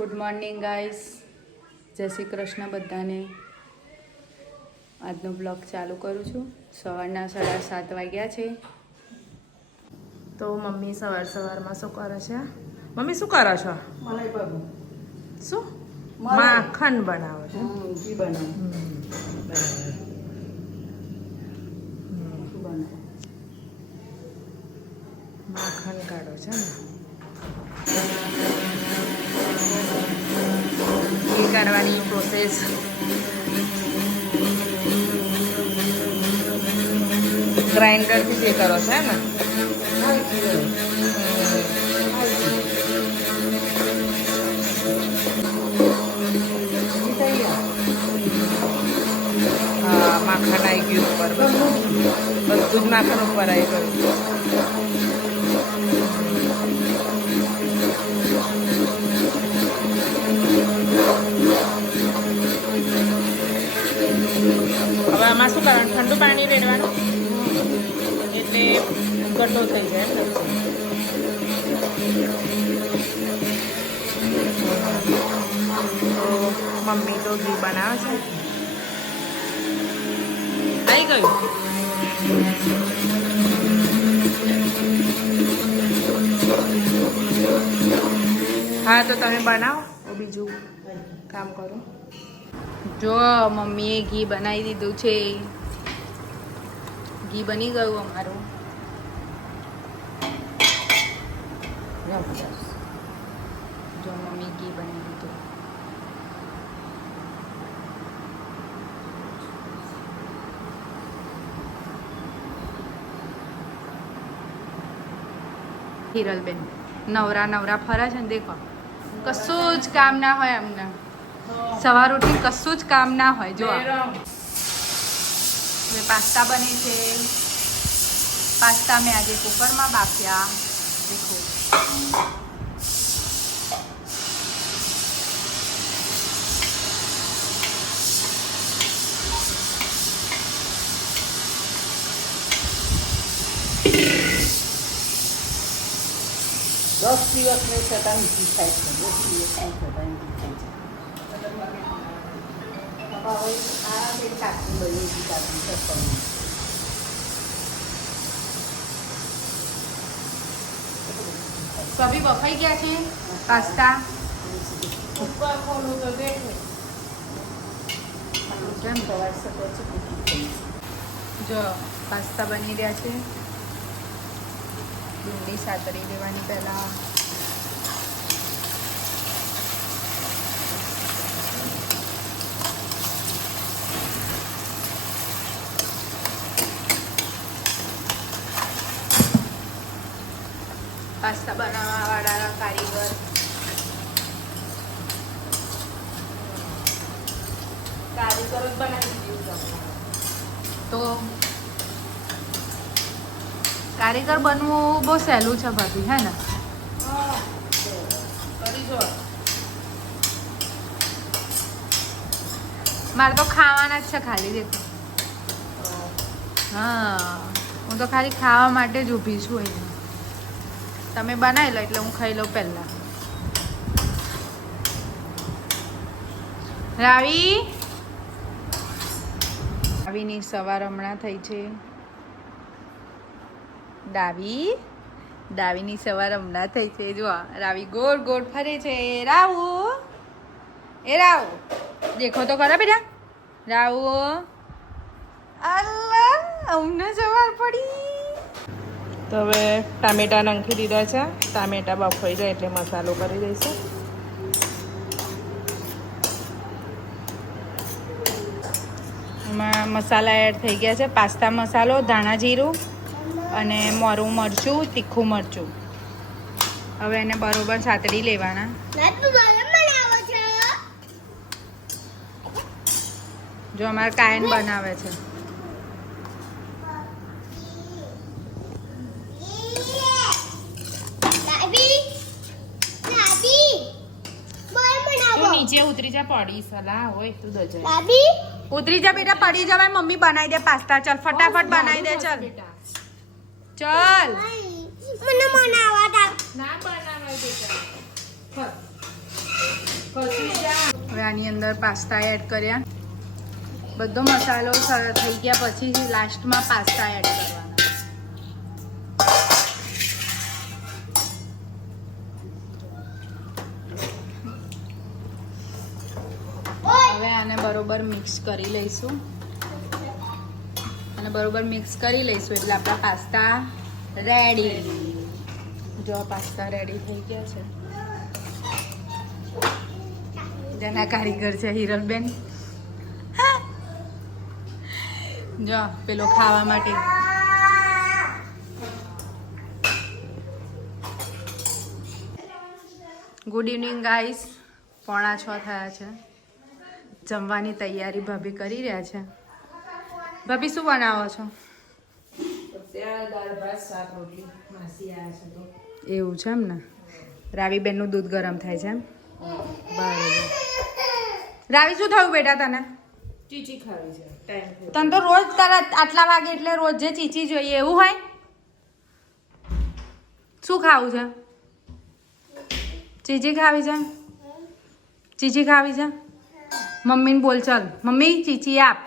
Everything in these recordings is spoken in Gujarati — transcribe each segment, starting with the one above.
ગુડ મોર્નિંગ ગાઈસ, જય શ્રી કૃષ્ણ બધાને. આજનો બ્લોગ ચાલુ કરું છું. સવારના 7:30 વાગ્યા છે. તો મમ્મી સવારમાં શું કરે છે? મમ્મી શું કરો છો? મલાઈ બાબુ શું માખણ બનાવો છો? ઘી બનાવ માખણ કાઢો છે ને? ઘી કાઢવાની પ્રોસેસ ગ્રાઇન્ડરથી જે કરો છો ને? હા, માખણ આવી ગયું ઉપર, બધું જ માખણ ઉપર આવી ગયું. હવે આમાં શું કરવાનું? ઠંડુ પાણી રેડવાનું એટલે ગટ્ટો થઈ જાય. તો મમ્મી તો ઘી બનાવે છે. આવી ગયું. હા, તો તમે બનાવો, હું બીજું કામ કરું. જો મમ્મીએ ઘી બનાવી દીધું છે. ઘી બની ગયું અમારું. જો મમ્મી ઘી બની દીધું. હિરલબેન નવરા ફરે છે ને, દેખો કશું જ કામ ના હોય અમને. સવાર ઉઠી કશું જ કામ ના હોય. જો પાસ્તા બને છે. પાસ્તા મેં આજે કુકરમાં બાફ્યા. દેખો દસ દિવસ નહીં છતાં ઘી થાય છે. 10 દિવસ નહીં છતાં ઘી થાય છે. હવે આ બે ચાકરી બની ગઈ ચાકરી ચપ્પલની. સભી બફાઈ ગયા છે પાસ્તા. ઉપર ખોલું તો દેખે કેમ સવાર શકો છો. જો પાસ્તા બની રહ્યા છે. ડુંગળી સાતરી દેવાની પહેલા. પાસ્તા બનાવવા વાળા કારીગર જ બનાવી દીધું. તો કારીગર બનવું બહુ સહેલું છે ભાભી, હે ને? મારે તો ખાવાના જ છે ખાલી. દેખો, હા, હું તો ખાલી ખાવા માટે જ ઊભી છું. અહીંયા તમે બનાવી લો એટલે હું ખાઈ લઉં પહેલા. રાવીની સવાર હમણાં થઈ છે. દાવીની સવાર હમણાં થઈ છે. જો રાવી ગોળ ગોળ ફરે છે. રાવુ, એ રાવ, દેખો તો ખરા બેટા. રાવુ, અલ્લા, અમને સવાર પડી. તો હવે ટામેટા નાખી દીધા છે. ટામેટા બફાઈ જાય એટલે મસાલો કરી દઈશું. એમાં મસાલા એડ થઈ ગયા છે. પાસ્તા મસાલો, ધાણા જીરું અને મોરું મરચું, તીખું મરચું. હવે એને બરોબર સાતડી લેવાના. જો અમારે કાયન બનાવે છે. તું નીચે ઉતરી જા, પડી સલાહ હોય તું દજે. ઉતરી જા બેટા, પડી જવાય. મમ્મી બનાવી દે પાસ્તા. ચાલ ફટાફટ બનાવી દે. ચાલ ચાલ. મને બનાવવા ના બનાવાય બેટા. આની અંદર પાસ્તા એડ કર્યા. બધો મસાલો થઈ ગયા પછી લાસ્ટમાં પાસ્તા એડ કરવાના. હવે આને બરોબર મિક્સ કરી લઈશું એટલે આપણા પાસ્તા રેડી. જો પાસ્તા રેડી થઈ ગયા છે. જેના કારીગર છે હિરલબેન. જો પેલો ખાવા માટે. Good evening guys. 5:45 થયા છે. જમવાની તૈયારી ભાભી કરી રહ્યા છે. ભાભી શું બનાવો છો? એવું છે એમ ને. રાવીબેનનું દૂધ ગરમ થાય છે એમ. બરાબર. રાવી શું થયું બેટા તને? ચીચી ખાવી છે ટાઈમ. તને તો રોજ તારા આટલા વાગે એટલે રોજ જે ચીચી જોઈએ એવું હોય? શું ખાવું છે? ચીચી ખાવી છે? ચીચી ખાવી છે? મમ્મીને બોલ ચાલ. મમ્મી ચીચી આપ.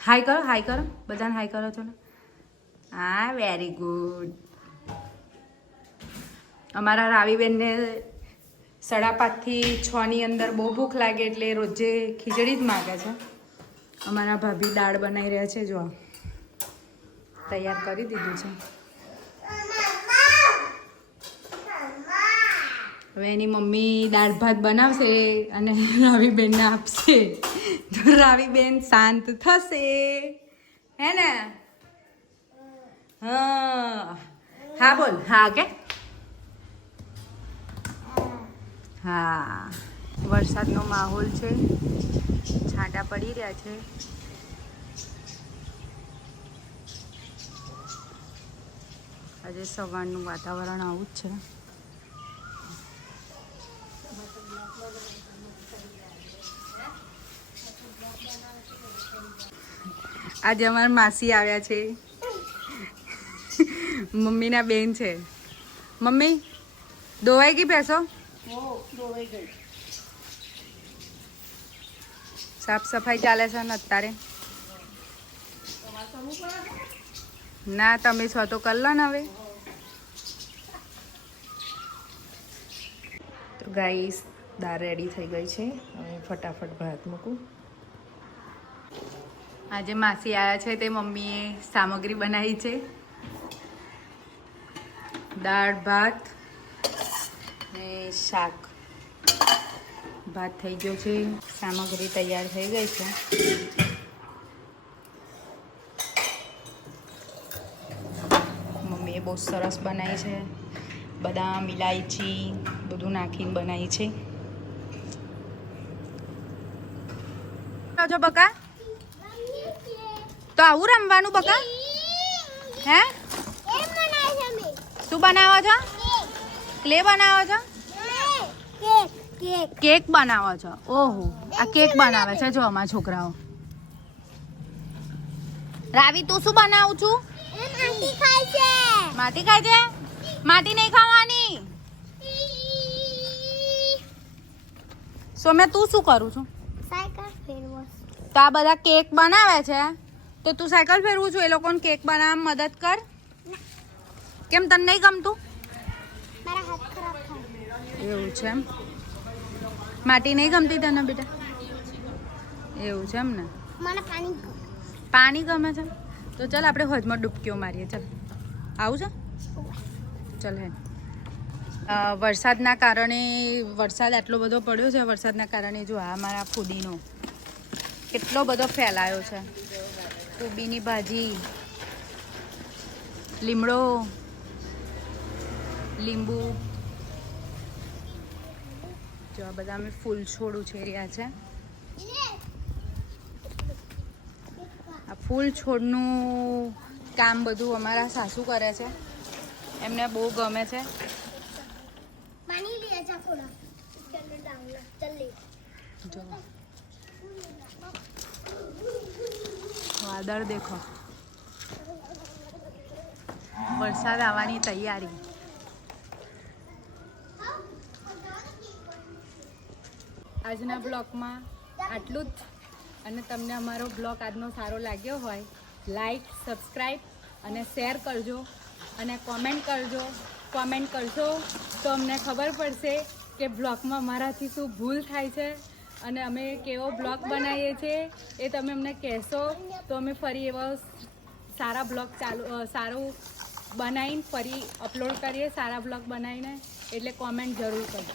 હાય કરો બધાને હાય કરો ચલો. હા વેરી ગુડ. અમારા રાવીબેનને 5:30 થી 6 ની અંદર બહુ ભૂખ લાગે એટલે રોજે ખીચડી જ માગે છે. અમારા ભાભી દાળ બનાવી રહ્યા છે. જો તૈયાર કરી દીધું છે. હવે એની મમ્મી દાળ ભાત બનાવશે અને રાવીબેનને આપશે તો રાવીબેન શાંત થશે. હે ને? હા બોલ. હા કે હા. વરસાદનો માહોલ છે. છાંટા પડી રહ્યા છે. આજે સવારનું વાતાવરણ આવું જ છે. આજે અમારા માસી આવ્યા છે. મમ્મીના બેન છે. મમ્મી દોવાઈ ગઈ ભેંસો? સાફ સફાઈ ચાલે છે ને અત્યારે? ના તમે છો તો કર લો ને હવે. તો ગાઈસ દાળ રેડી થઈ ગઈ છે. હવે ફટાફટ ભાત મૂકું. આજે માસી આવ્યા છે તે મમ્મીએ સામગ્રી બનાવી છે. દાળ ભાત ને શાક. ભાત થઈ ગયો છે. સામગ્રી તૈયાર થઈ ગઈ છે. મમ્મીએ બહુ સરસ બનાવી છે. બદામ ઇલાયચી બધું નાખીને બનાવી છે. બકા તો આવું રમવાનું બકા? હે શું બનાવો છો? ક્લે બનાવો છો? કેક બનાવો છો? ઓહો આ કેક બનાવે છે જો અમારા છોકરાઓ. રાવી તું શું બનાવું છું? માટી ખાય છે. માટી ખાય છે? માટી નહીં ખાવાની. સોમ્યા તું શું કરું છું? સાયકલ ફેરવો. તો આ બધા કેક બનાવે છે તો તું સાયકલ ફેરવું છું? એ લોકોને કેક બનાવવામાં મદદ કર. કેમ તને નહીં ગમતું? મારા હાથ ખરાબ થાય. એવું છે એમ. માટી નહીં ગમતી તને બેટા? એવું છે એમ ને. મને પાણી ગમે છે તો ચાલ આપણે હોજમાં ડૂબકીઓ મારીએ. ચાલ આવું છે? ચાલ હે. વરસાદના કારણે વરસાદ આટલો બધો પડ્યો છે. વરસાદના કારણે જો આ મારા ફુદીનો કેટલો બધો ફેલાયો છે. કોબીની ભાજી, લીમડો, લીંબુ. જો આ બધા અમે ફૂલ છોડ ઉછેર્યા છે. આ ફૂલ છોડનું કામ બધું અમારા સાસુ કરે છે. એમને બહુ ગમે છે. જો વાદળ દેખો. વરસાદ આવવાની તૈયારી. આજના બ્લોગમાં આટલું જ. અને તમને અમારો બ્લોગ આજનો સારો લાગ્યો હોય લાઈક સબસ્ક્રાઈબ અને શેર કરજો અને કોમેન્ટ કરશો તો અમને ખબર પડશે કે બ્લોગમાં અમારાથી શું ભૂલ થાય છે અને અમે કેવો બ્લોગ બનાવીએ છીએ એ તમે અમને કહેશો તો અમે ફરી એવા સારા બ્લોગ સારું બનાવીને ફરી અપલોડ કરીએ સારા બ્લોગ બનાવીને. એટલે કોમેન્ટ જરૂર કરજો.